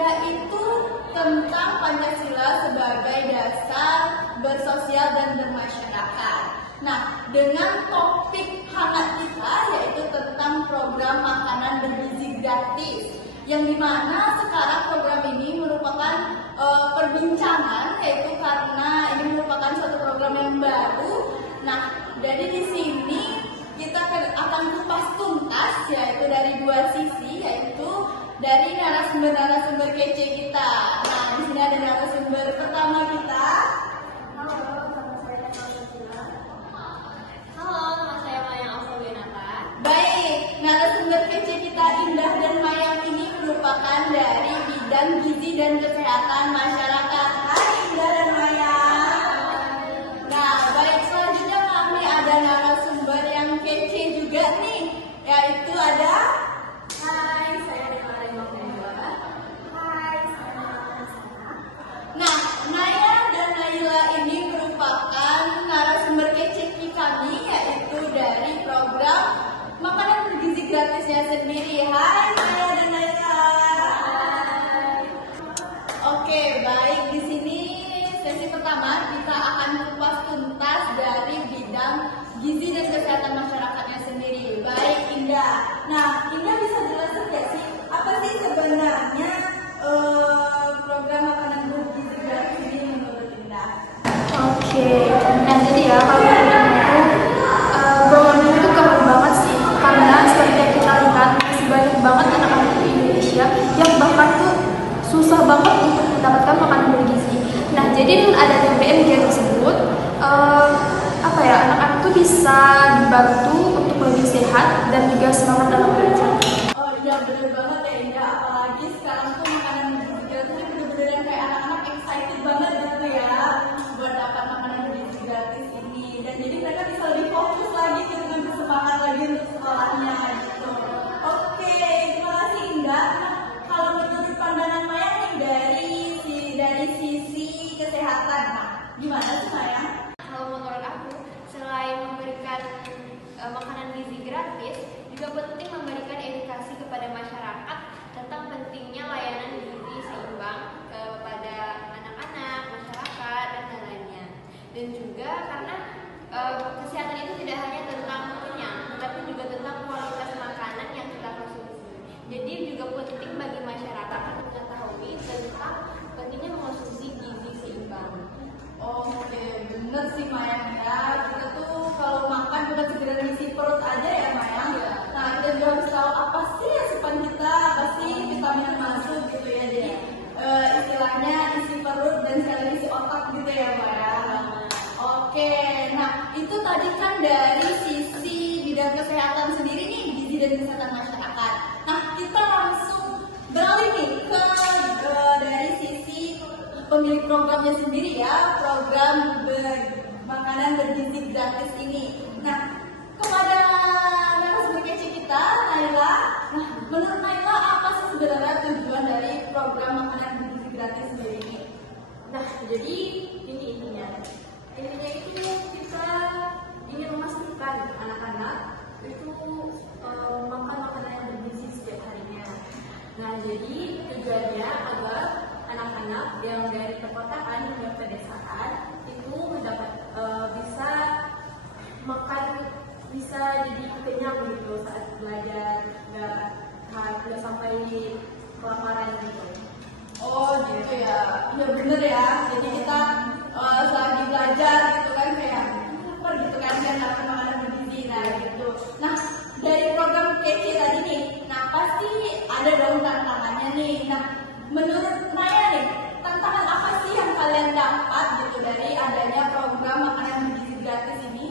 yaitu tentang Pancasila sebagai dasar bersosial dan bermasyarakat. Nah, dengan topik hangat kita yaitu tentang program makanan bergizi gratis, yang dimana sekarang program ini merupakan perbincangan, yaitu karena ini merupakan suatu program yang baru. Nah, jadi di sini kita akan kupas tuntas, yaitu dari dua sisi, yaitu dari narasumber kece kita. Nah, di sini ada narasumber pertama kita. Halo, nama saya Natalia. Halo, nama saya Mayang Alfawinata. Baik, narasumber kece kita Indah dan Mayang ini merupakan dari bidang gizi dan kesehatan masyarakat. Hai Indah dan Mayang. Nah, baik, selanjutnya kami ada narasumber yang kece juga nih, yaitu ada Hai, saya Natalia. Hai, saya Natalia. Nah, Naya dan Naila ini merupakan narasumber kece kami, yaitu dari program makanan bergizi gratisnya sendiri. Hai Naya dan Naila. Hai. Oke, baik, di sini sesi pertama kita akan kupas tuntas dari bidang gizi dan kesehatan masyarakatnya sendiri. Baik, Indah. Nah, Indah bisa jelasin nggak sih apa sih sebenarnya program makanan bergizi gratis ini menurut Indah? Oke, nah jadi ya kalau program itu programnya itu keren banget sih, karena seperti yang kita lihat masih banyak banget anak-anak di Indonesia yang bahkan tuh susah banget untuk mendapatkan makanan bergizi. Nah jadi dengan adanya BMG tersebut, anak-anak tuh bisa dibantu untuk lebih sehat dan juga semangat dalam belajar. Oh iya, bener banget ya Indah, apalagi sekarang tuh makanan bergizi gratis ini bener-bener yang kayak anak-anak excited banget gitu ya buat dapat makanan bergizi gratis ini, dan jadi mereka bisa lebih fokus lagi gitu, lebih semangat lagi untuk sekolahnya gitu. Oke, terima kasih Indah. Nah, kalau menurut pandangan Maya nih dari sisi kesehatan, nah gimana sih Maya? Kalau menurut aku, selain memberikan makanan gizi gratis, juga penting memberikan edukasi kepada masyarakat tentang pentingnya layanan gizi seimbang kepada anak-anak, masyarakat, dan lain-lainnya. Dan juga karena kesehatan itu tidak hanya tentang kenyang, tetapi juga tentang kualitas makanan yang kita konsumsi. Jadi juga penting bagi masyarakat untuk mengetahui tentang pentingnya mengonsumsi gizi seimbang. Oke, bener sih Mayang ya. Kita tuh kalau makan bukan sekedar isi perut aja ya Mayang. Nah, kita juga harus tahu apa sih asupan kita, apa sih vitamin yang masuk gitu ya. Jadi istilahnya isi perut dan sekaligus isi otak gitu ya Mayang. Oke, nah itu tadi kan dari sisi bidang kesehatan sendiri nih, gizi dan kesehatan masyarakat. Nah, kita langsung beralih nih ke dari sisi pemilik programnya sendiri ya, program makanan bergizi gratis ini. Nah, kepada narasumber kece kita, Naila. Nah, menurut Naila apa sih sebenarnya tujuan dari program makanan bergizi gratis sendiri ini? Nah jadi ini intinya itu kita ingin memastikan anak-anak itu makan makanan yang bergizi setiap harinya. Nah jadi tujuannya agar anak-anak yang dari perkotaan hingga pedesaan itu mendapat bisa makan, bisa jadi kenyang gitu saat belajar, nggak sampai kelaparan gitu. Oh gitu ya, iya bener ya. Jadi kita selagi belajar gitu kan kayak lapar gitu kan dapat makanan bergizi, nah gitu. Nah, dari program kece tadi nih, nah pasti ada dong tantangannya nih. Nah, menurut Naya nih, tantangan apa sih yang kalian dapat gitu dari adanya program makanan bergizi gratis ini?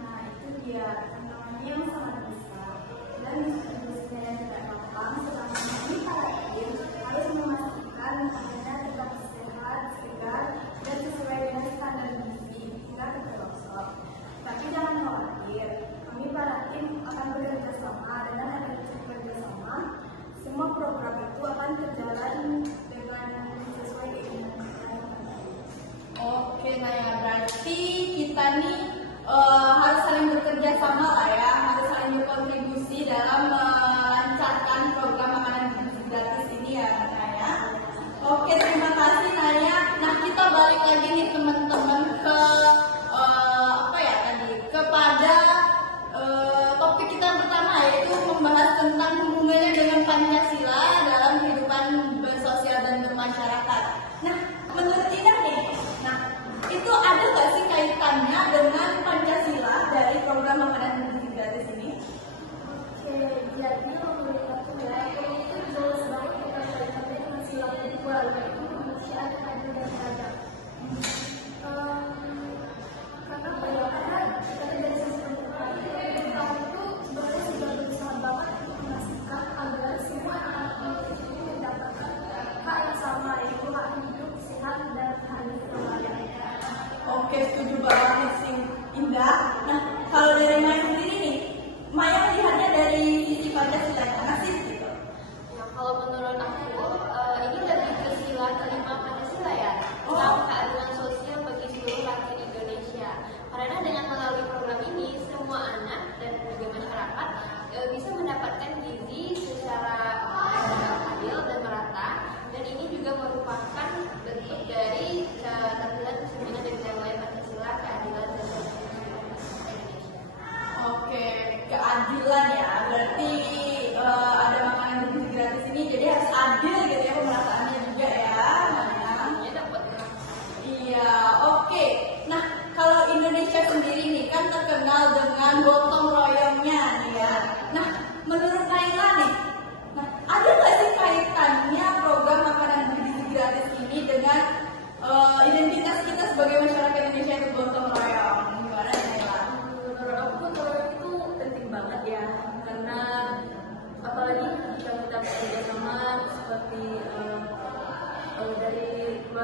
Nah itu dia tantangannya yang sangat besar dan sebenarnya tidak gampang, terutama bagi para tim harus memastikan makanannya tetap sehat, segar, dan sesuai dengan standar gizi hingga terpelosok. Tapi jangan khawatir, kami para tim akan bekerja sama, dan akan bekerja sama. Semua program itu akan berjalan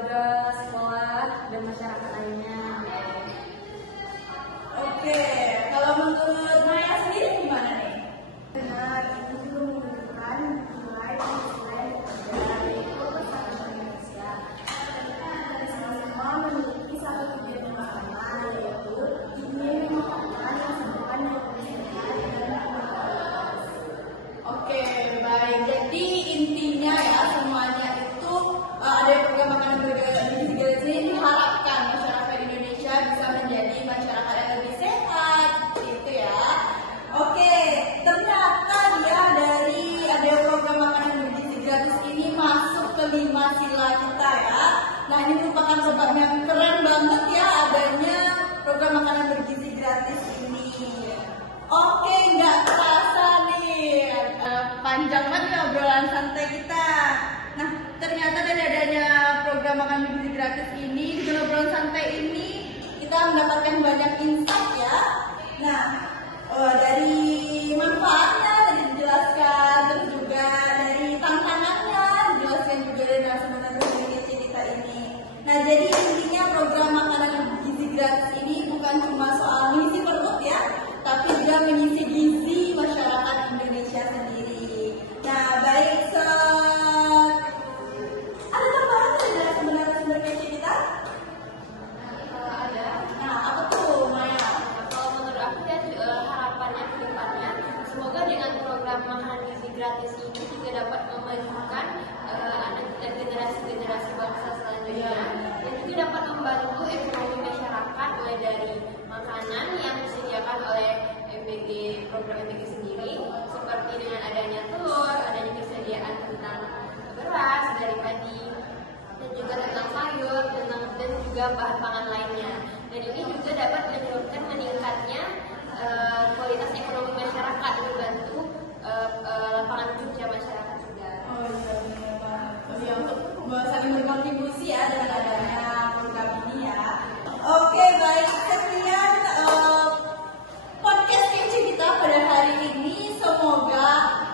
keluarga, sekolah, dan masyarakat lainnya. Oke, kalau menurut Maya sendiri gimana nih? Benar, itu juga menunjukkan nilai dari kebesaran Indonesia. Dan semua memiliki satu tujuan yang sama, yaitu ingin memakamkan yang sebuah dari kesehatan dan kualitas. Oke, baik. Jadi intinya ya semuanya itu ada program makanan bergizi gratis ini diharapkan masyarakat Indonesia bisa menjadi masyarakat yang lebih sehat, gitu ya. Oke, ternyata dia dari ada program makanan bergizi gratis ini masuk ke 5 sila kita ya. Nah ini merupakan sebab yang keren banget ya adanya program makanan bergizi gratis ini. Oke, nggak terasa nih panjang banget nih obrolan santai kita. Nah, ternyata dari adanya program makan bergizi gratis ini, dengan obrolan santai ini kita mendapatkan banyak insight ya. Nah, dari manfaatnya tadi dijelaskan, terus juga dari tantangannya dijelaskan juga dari narasumber-narasumber kece kita ini. Nah, jadi intinya program makanan bergizi gratis ini bukan cuma soal mengisi perut ya, tapi juga mengisi gizi masyarakat Indonesia sendiri. Nah, baik, ada tambahan dari narasumber kece kita? Ada. Nah, apa tuh, Maya? Kalau menurut aku ya harapannya ke depannya, semoga dengan program makanan gizi gratis ini juga dapat memajukan anak dan generasi-generasi bangsa selanjutnya, dan juga dapat membantu ekonomi masyarakat mulai dari makanan yang disediakan oleh program MBG sendiri, seperti dengan adanya telur, adanya kesediaan tentang beras dari padi, dan juga tentang sayur, dan juga bahan pangan lainnya. Dan ini juga dapat menyebabkan meningkatnya kualitas ekonomi masyarakat, membantu lapangan kerja masyarakat juga. Oh iya, benar banget. Ya, untuk saling berkontribusi ya dengan adanya program ini ya. Oke, baik, sekian podcast kece kita pada hari ini. Semoga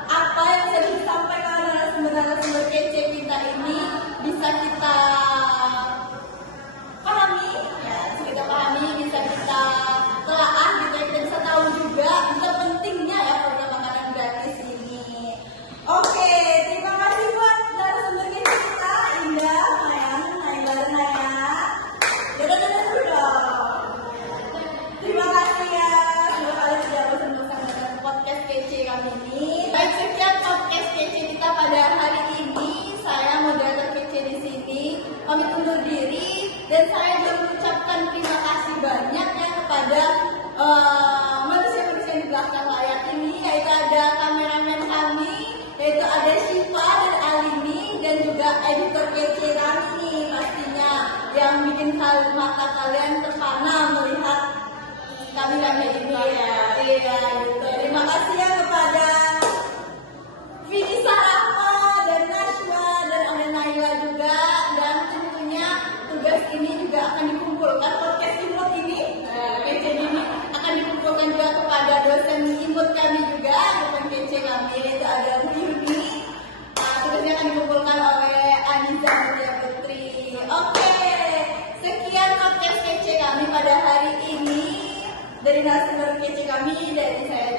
apa yang sudah disampaikan oleh narasumber kece kita ini bisa kita pahami, ya, bisa kita pahami, bisa kita telaah gitu, kita bisa tahu juga tentang pentingnya ya program makanan gratis ini. Oke, terima kasih buat narasumber kita, Indah, Mayang, Naibar, Naya. Dadah dulu dong. Terima kasih ya, semoga kalian sudah bosan-bosan dengan podcast kece kami ini. Baik, sekian podcast kece kita pada hari ini. Saya moderator kece di sini, pamit undur diri, dan saya juga mengucapkan terima kasih banyak ya kepada manusia-manusia di belakang layar ini, yaitu ada kameramen kami, yaitu ada Syifa dan Alini, dan juga editor kece kami nih pastinya, yang bikin mata kalian terpana melihat kami ini ya. Iya gitu. Terima kasih ya kepada Vini Sarapa dan Nashwa dan ada Naila juga, dan tentunya tugas ini juga akan dikumpulkan, podcast input ini kece ini akan dikumpulkan juga kepada dosen input kami juga, dosen kece kami, yaitu ada Yuni. Tugasnya akan dikumpulkan oleh Aniza Mulia Putri. Oke, sekian podcast kece kami pada hari ini dari narasumber kece kami, dari saya